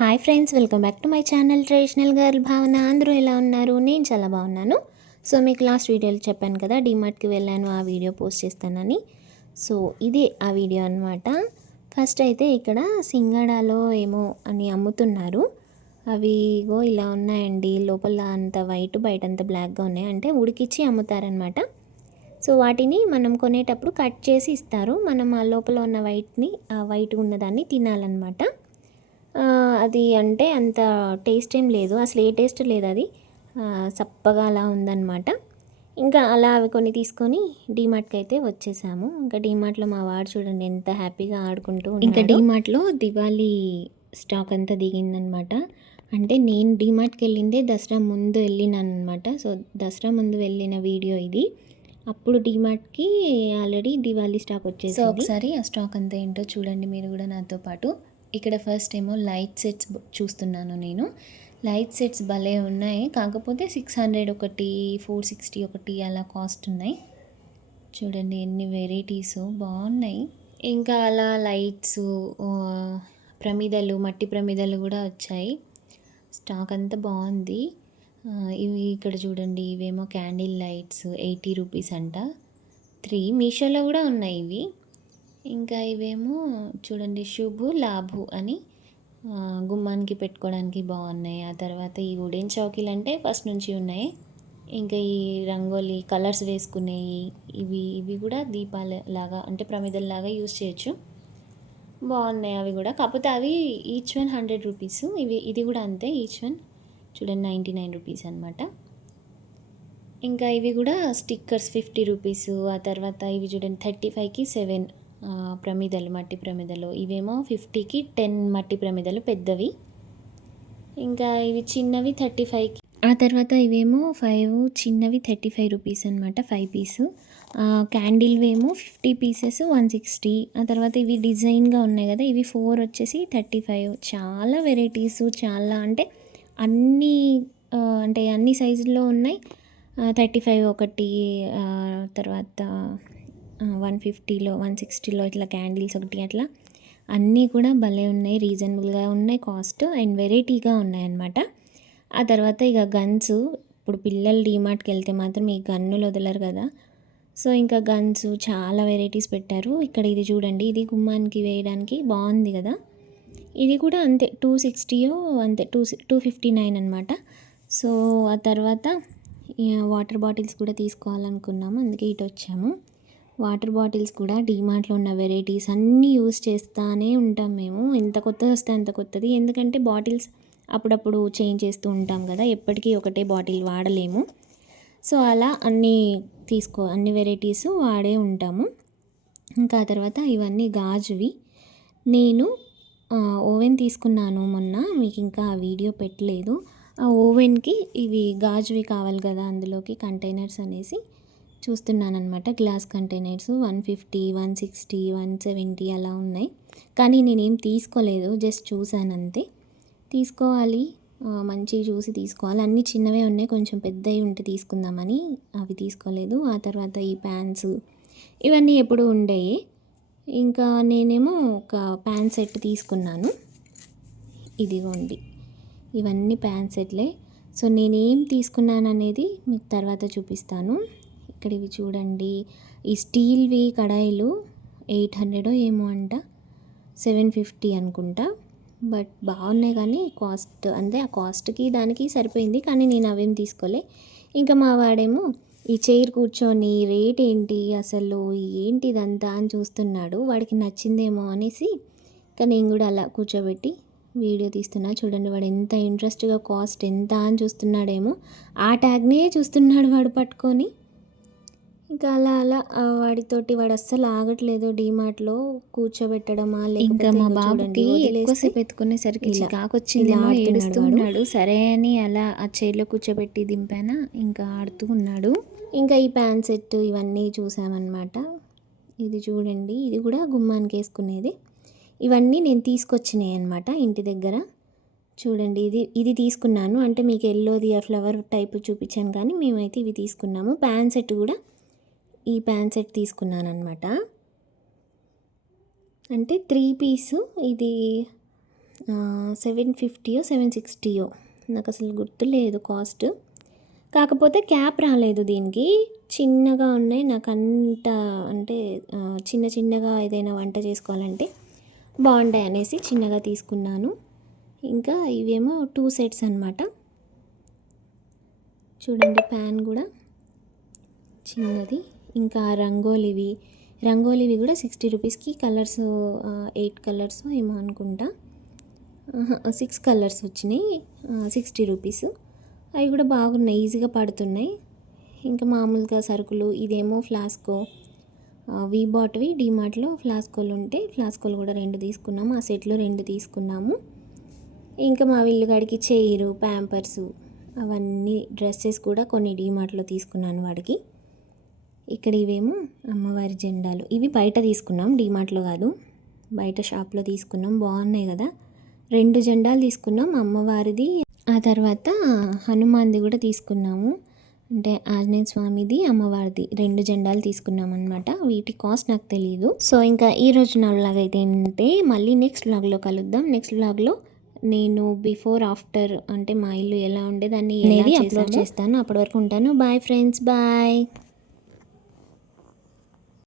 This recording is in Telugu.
Hi friends, welcome back to my channel traditional girl భావన. అందరూ ఎలా ఉన్నారు? నేను చాలా బాగున్నాను. సో మీకు లాస్ట్ వీడియోలో చెప్పాను కదా, డీమార్ట్కి వెళ్ళాను, ఆ వీడియో పోస్ట్ చేస్తానని. సో ఇదే ఆ వీడియో అనమాట. ఫస్ట్ అయితే ఇక్కడ సింగడాలో ఏమో అని అమ్ముతున్నారు. అవి ఇలా ఉన్నాయండి. లోపల అంత వైట్, బయట అంత బ్లాక్గా ఉన్నాయి. అంటే ఉడికిచ్చి అమ్ముతారనమాట. సో వాటిని మనం కొనేటప్పుడు కట్ చేసి ఇస్తారు. మనం ఆ లోపల ఉన్న వైట్ని, ఆ వైట్ ఉన్నదాన్ని తినాలన్నమాట. అది అంటే అంత టేస్ట్ ఏం లేదు, అసలు ఏ టేస్ట్ లేదు. అది సప్పగా అలా ఉందన్నమాట. ఇంకా అలా అవి కొన్ని తీసుకొని డీమార్ట్కి అయితే వచ్చేసాము. ఇంకా డీమార్ట్లో మా వాడు చూడండి ఎంత హ్యాపీగా ఆడుకుంటూ ఉన్నాడు. ఇంకా డీమార్ట్లో దివాళీ స్టాక్ అంతా దిగిందనమాట. అంటే నేను డీమార్ట్కి వెళ్ళిందే దసరా ముందు వెళ్ళినాను అనమాట. సో దసరా ముందు వెళ్ళిన వీడియో ఇది. అప్పుడు డీమార్ట్కి ఆల్రెడీ దివాళీ స్టాక్ వచ్చేసి, సో ఒకసారి ఆ స్టాక్ అంతా ఏంటో చూడండి మీరు కూడా నాతో పాటు. ఇక్కడ ఫస్ట్ ఏమో లైట్ సెట్స్ చూస్తున్నాను నేను. లైట్ సెట్స్ భలే ఉన్నాయి, కాకపోతే 600 ఒకటి, 460 ఒకటి అలా కాస్ట్ ఉన్నాయి. చూడండి ఎన్ని వెరైటీస్ బాగున్నాయి. ఇంకా అలా లైట్స్, ప్రమిదలు, మట్టి ప్రమిదలు కూడా వచ్చాయి. స్టాక్ అంతా బాగుంది. ఇవి ఇక్కడ చూడండి, ఇవేమో క్యాండిల్ లైట్స్ 80 రూపీస్ అంట. 3 మీషోలో కూడా ఉన్నాయి ఇవి. ఇంకా ఇవేమో చూడండి శుభు లాభు అని గుమ్మానికి పెట్టుకోవడానికి బాగున్నాయి. ఆ తర్వాత ఈ వుడెన్ చౌకీలు అంటే ఫస్ట్ నుంచి ఉన్నాయి. ఇంకా ఈ రంగోలీ కలర్స్ వేసుకునేవి ఇవి కూడా దీపాల లాగా అంటే ప్రమిదల్లాగా యూజ్ చేయొచ్చు. బాగున్నాయి అవి కూడా, కాకపోతే అవి ఈచ్ వన్ 100 రూపీస్. ఇది కూడా అంతే, ఈచ్ వన్ చూడండి 99 రూపీస్ అనమాట. ఇంకా ఇవి కూడా స్టిక్కర్స్ 50 రూపీస్. ఆ తర్వాత ఇవి చూడండి 35కి 7 ప్రమిదలు, మట్టి ప్రమిదలు. ఇవేమో 50కి 10 మట్టి ప్రమిదలు పెద్దవి. ఇంకా ఇవి చిన్నవి 35కి. ఆ తర్వాత ఇవేమో 5 చిన్నవి 35 రూపీస్ అనమాట, 5 పీసు. క్యాండిల్వేమో 50 పీసెస్ 160. ఆ తర్వాత ఇవి డిజైన్గా ఉన్నాయి కదా, ఇవి 4 వచ్చేసి 35. చాలా వెరైటీసు, చాలా అంటే అన్నీ అంటే అన్ని సైజుల్లో ఉన్నాయి. 35 ఒకటి, తర్వాత 150లో, 160లో ఇట్లా క్యాండిల్స్ ఒకటి, అట్లా అన్నీ కూడా భలే ఉన్నాయి. రీజనబుల్గా ఉన్నాయి కాస్ట్, అండ్ వెరైటీగా ఉన్నాయన్నమాట. ఆ తర్వాత ఇక గన్స్. ఇప్పుడు పిల్లలు డీమార్ట్కి వెళ్తే మాత్రం ఈ గన్నులు వదలరు కదా. సో ఇంకా గన్స్ చాలా వెరైటీస్ పెట్టారు. ఇక్కడ ఇది చూడండి, ఇది గుమ్మానికి వేయడానికి బాగుంది కదా. ఇది కూడా అంతే 260 అంతే, 259 అనమాట. సో ఆ తర్వాత వాటర్ బాటిల్స్ కూడా తీసుకోవాలనుకున్నాము, అందుకే ఇటు వచ్చాము. వాటర్ బాటిల్స్ కూడా డీమార్ట్లో ఉన్న వెరైటీస్ అన్నీ యూస్ చేస్తూనే ఉంటాం మేము. ఎంత కొత్తది వస్తే అంత కొత్తది, ఎందుకంటే బాటిల్స్ అప్పుడప్పుడు చేంజ్ చేస్తూ ఉంటాం కదా, ఎప్పటికీ ఒకటే బాటిల్ వాడలేము. సో అలా అన్ని వెరైటీస్ వాడే ఉంటాము. ఇంకా తర్వాత ఇవన్నీ గాజువి. నేను ఓవెన్ తీసుకున్నాను మొన్న, మీకు ఇంకా ఆ వీడియో పెట్టలేదు. ఆ ఓవెన్కి ఇవి గాజువి కావాలి కదా, అందులోకి కంటైనర్స్ అనేసి చూస్తున్నానమాట. గ్లాస్ కంటైనర్స్ 150, 160, 170 అలా ఉన్నాయి. కానీ నేనేం తీసుకోలేదు, జస్ట్ చూసాను అంతే. తీసుకోవాలి, మంచివి చూసి తీసుకోవాలి. అన్నీ చిన్నవే ఉన్నాయి, కొంచెం పెద్దవి ఉంటే తీసుకుందామని అవి తీసుకోలేదు. ఆ తర్వాత ఈ ప్యాన్స్ ఇవన్నీ ఎప్పుడు ఉండేవి. ఇంకా నేనేమో ఒక ప్యాన్ సెట్ తీసుకున్నాను. ఇదిగోండి, ఇవన్నీ ప్యాన్ సెట్లే. సో నేనేం తీసుకున్నాను అనేది మీకు తర్వాత చూపిస్తాను. ఇక్కడ ఇవి చూడండి, ఈ స్టీల్వి కడాయిలు 800 ఏమో అంట, 750 అనుకుంటా. బట్ బాగున్నాయి, కానీ కాస్ట్ అంతే, ఆ కాస్ట్కి దానికి సరిపోయింది. కానీ నేను అవేం తీసుకోలే. ఇంకా మా వాడేమో ఈ చైర్ కూర్చొని రేట్ ఏంటి అసలు, ఏంటి ఇదంతా అని చూస్తున్నాడు. వాడికి నచ్చిందేమో అనేసి ఇంకా నేను కూడా అలా కూర్చోబెట్టి వీడియో తీస్తున్నా. చూడండి వాడు ఎంత ఇంట్రెస్ట్గా కాస్ట్ ఎంత అని చూస్తున్నాడేమో, ఆ ట్యాగ్నే చూస్తున్నాడు వాడు పట్టుకొని. ఇంకా అలా వాడితోటి వాడు అస్సలు ఆగట్లేదు డీమార్ట్లో కూర్చోబెట్టడమా. ఇంకా మా బాబుకి ఎక్కువసేపు ఎత్తుకునేసరికి చికాకొచ్చింది, ఏడుస్తున్నాడు. సరే అని అలా ఆ చైర్లో కూర్చోబెట్టి దింపానా, ఇంకా ఆడుతూ ఉన్నాడు. ఇంకా ఈ ప్యాన్ సెట్ ఇవన్నీ చూసామన్నమాట. ఇది చూడండి, ఇది కూడా గుమ్మానికి వేసుకునేది. ఇవన్నీ నేను తీసుకొచ్చినాయి అనమాట ఇంటి దగ్గర. చూడండి, ఇది తీసుకున్నాను. అంటే మీకు ఎల్లోది ఆ ఫ్లవర్ టైప్ చూపించాను, కానీ మేమైతే ఇవి తీసుకున్నాము. ప్యాన్ సెట్ కూడా ఈ ప్యాన్ సెట్ తీసుకున్నాను అనమాట. అంటే 3 పీసు, ఇది 750 760 నాకు అసలు గుర్తులేదు కాస్ట్. కాకపోతే క్యాప్ రాలేదు దీనికి, చిన్నగా ఉన్నాయి. నాకు అంత అంటే చిన్న చిన్నగా ఏదైనా వంట చేసుకోవాలంటే బాగుంటాయి అనేసి చిన్నగా తీసుకున్నాను. ఇంకా ఇవేమో 2 సెట్స్ అనమాట. చూడండి ప్యాన్ కూడా చిన్నది. ఇంకా రంగోలివి కూడా 60 రూపీస్కి కలర్స్ 8 కలర్స్ ఏమో అనుకుంటా, 6 కలర్స్ వచ్చినాయి, 60 రూపీస్. అవి కూడా బాగున్నాయి, ఈజీగా పడుతున్నాయి. ఇంకా మామూలుగా సరుకులు, ఇదేమో ఫ్లాస్కో, వీబాట్వి డీమార్ట్లో ఫ్లాస్కోలు ఉంటే ఫ్లాస్కోలు కూడా 2 తీసుకున్నాము, ఆ సెట్లో 2 తీసుకున్నాము. ఇంకా మా విల్లుగాడికి చైరు, ప్యాంపర్సు, అవన్నీ డ్రెస్సెస్ కూడా కొన్ని డీమార్ట్లో తీసుకున్నాను వాడికి. ఇక్కడ ఇవేమో అమ్మవారి జెండాలు, ఇవి బయట తీసుకున్నాం, డీమార్ట్లో కాదు, బయట షాప్లో తీసుకున్నాం. బాగున్నాయి కదా. 2 జెండాలు తీసుకున్నాం, అమ్మవారిది, ఆ తర్వాత హనుమాన్ది కూడా తీసుకున్నాము. అంటే ఆంజనేయ స్వామిది, అమ్మవారిది 2 జెండాలు తీసుకున్నాం అనమాట. వీటి కాస్ట్ నాకు తెలియదు. సో ఇంకా ఈ రోజు నా వ్లాగ్ అయితే ఏంటంటే, మళ్ళీ నెక్స్ట్ వ్లాగ్లో కలుద్దాం. నెక్స్ట్ వ్లాగ్లో నేను బిఫోర్ ఆఫ్టర్ అంటే మా ఇల్లు ఎలా ఉండేదాన్ని అనేది అప్లోడ్ చేస్తాను. అప్పటి వరకు ఉంటాను. Bye friends, bye.